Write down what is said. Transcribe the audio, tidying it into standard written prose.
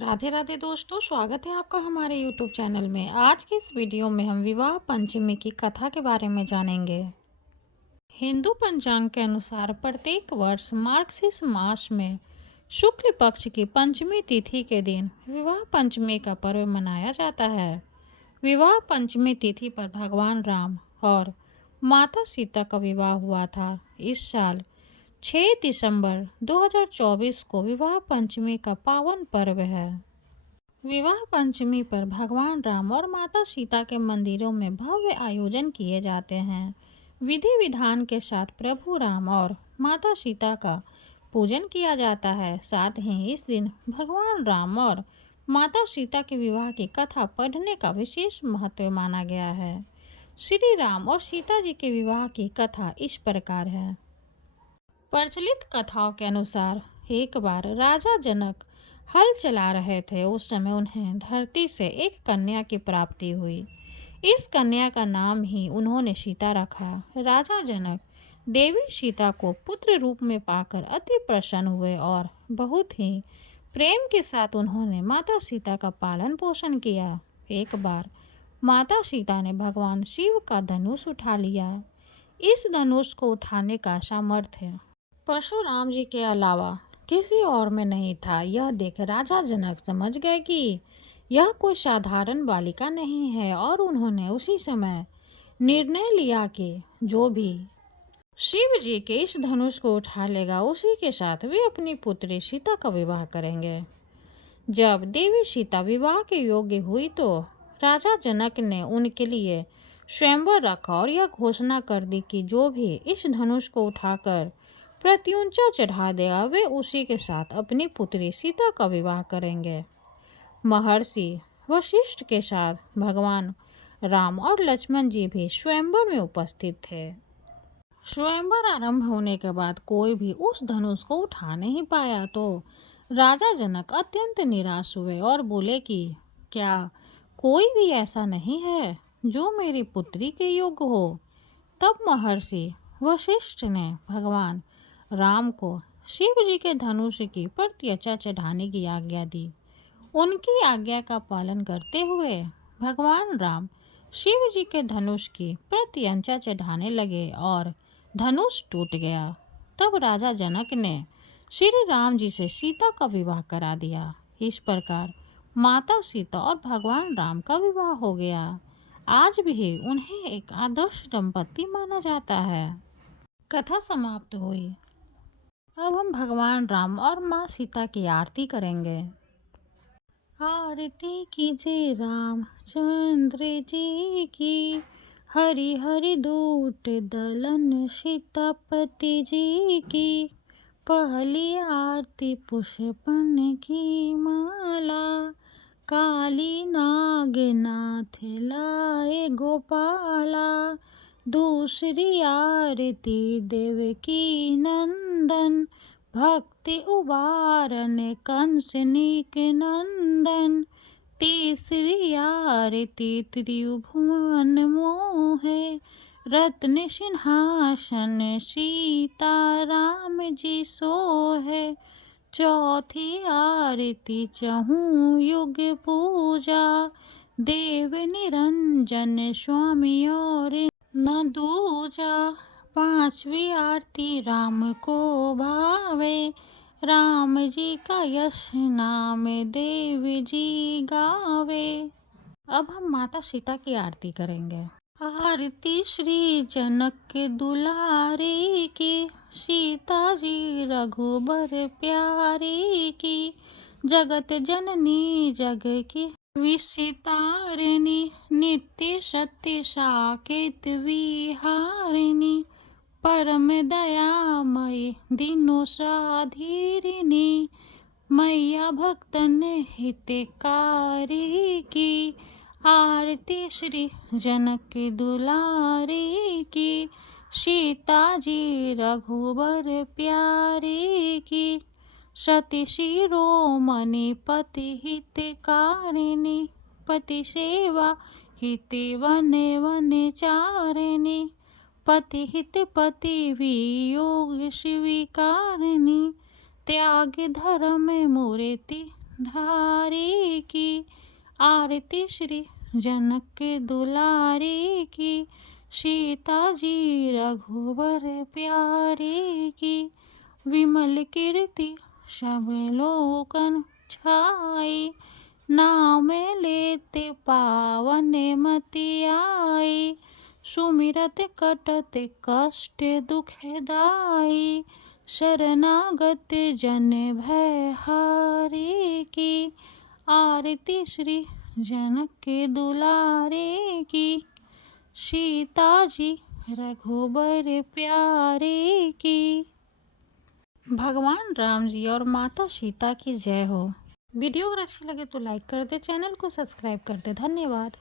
राधे राधे दोस्तों, स्वागत है आपका हमारे YouTube चैनल में। आज की इस वीडियो में हम विवाह पंचमी की कथा के बारे में जानेंगे। हिंदू पंचांग के अनुसार प्रत्येक वर्ष मार्गशीर्ष मास में शुक्ल पक्ष की पंचमी तिथि के दिन विवाह पंचमी का पर्व मनाया जाता है। विवाह पंचमी तिथि पर भगवान राम और माता सीता का विवाह हुआ था। इस साल 6 दिसंबर 2024 को विवाह पंचमी का पावन पर्व है। विवाह पंचमी पर भगवान राम और माता सीता के मंदिरों में भव्य आयोजन किए जाते हैं। विधि विधान के साथ प्रभु राम और माता सीता का पूजन किया जाता है। साथ ही इस दिन भगवान राम और माता सीता के विवाह की कथा पढ़ने का विशेष महत्व माना गया है। श्री राम और सीता जी के विवाह की कथा इस प्रकार है। प्रचलित कथाओं के अनुसार एक बार राजा जनक हल चला रहे थे। उस समय उन्हें धरती से एक कन्या की प्राप्ति हुई। इस कन्या का नाम ही उन्होंने सीता रखा। राजा जनक देवी सीता को पुत्र रूप में पाकर अति प्रसन्न हुए और बहुत ही प्रेम के साथ उन्होंने माता सीता का पालन पोषण किया। एक बार माता सीता ने भगवान शिव का धनुष उठा लिया। इस धनुष को उठाने का सामर्थ्य परशुराम जी के अलावा किसी और में नहीं था। यह देख राजा जनक समझ गए कि यह कोई साधारण बालिका नहीं है और उन्होंने उसी समय निर्णय लिया कि जो भी शिव जी के इस धनुष को उठा लेगा उसी के साथ वे अपनी पुत्री सीता का विवाह करेंगे। जब देवी सीता विवाह के योग्य हुई तो राजा जनक ने उनके लिए स्वयंवर रखा और यह घोषणा कर दी कि जो भी इस धनुष को उठाकर प्रत्युंचा चढ़ा देगा वे उसी के साथ अपनी पुत्री सीता का विवाह करेंगे। महर्षि वशिष्ठ के साथ भगवान राम और लक्ष्मण जी भी स्वयंवर में उपस्थित थे। स्वयंवर आरंभ होने के बाद कोई भी उस धनुष को उठा नहीं पाया तो राजा जनक अत्यंत निराश हुए और बोले कि क्या कोई भी ऐसा नहीं है जो मेरी पुत्री के योग्य हो। तब महर्षि वशिष्ठ ने भगवान राम को शिव जी के धनुष की प्रत्यंचा चढ़ाने की आज्ञा दी। उनकी आज्ञा का पालन करते हुए भगवान राम शिव जी के धनुष की प्रत्यंचा चढ़ाने लगे और धनुष टूट गया। तब राजा जनक ने श्री राम जी से सीता का विवाह करा दिया। इस प्रकार माता सीता और भगवान राम का विवाह हो गया। आज भी उन्हें एक आदर्श दंपति माना जाता है। कथा समाप्त हुई। अब हम भगवान राम और माँ सीता की आरती करेंगे। आरती कीजिए रामचंद्र जी की, हरि हरि दूत दलन सीतापति जी की। पहली आरती पुष्पन की माला, काली नाग नाथ लाए गोपाला। दूसरी आरती देवकी नंदन, भक्ति उबारन कंसनिक नंदन। तीसरी आरती त्रिभुवन मोहे, रत्न सिंहासन सीता राम जी सोहे। चौथी आरती चहूँ युग पूजा, देव निरंजन स्वामी और न दूजा। पांचवी आरती राम को भावे, राम जी का यश नाम देव जी गावे। अब हम माता सीता की आरती करेंगे। आरती श्री जनक के दुलारे की, सीता जी रघुबर प्यारे की। जगत जननी जग की विसितारिणी, नित्य सत्य साकेत विहारिणी। परम दयामयी दीनों साधीरिणी, मैया भक्तन हितकारी की। आरती श्री जनक के दुलारे की, सीता जी रघुबर प्यारे की। सती शिरोमणि पति हितकारिणी, पति सेवा हित वन वन चारिणी। पति हित पति वियोग स्वीकारिणी, त्याग धर्म मूर्ति धारी की। आरती श्री जनक के दुलारी की। सीता जी रघुबर प्यारी की। विमल कीर्ति सब लोकन छाई। नाम लेते पावन मति आई। सुमिरत कटत कष्ट दुखदाई। शरणागत जन भय हारी की। आरती श्री जनक के दुलारे की। सीता जी रघुबर प्यारे की। भगवान राम जी और माता सीता की जय हो। वीडियो अगर अच्छी लगे तो लाइक कर दे, चैनल को सब्सक्राइब कर दे। धन्यवाद।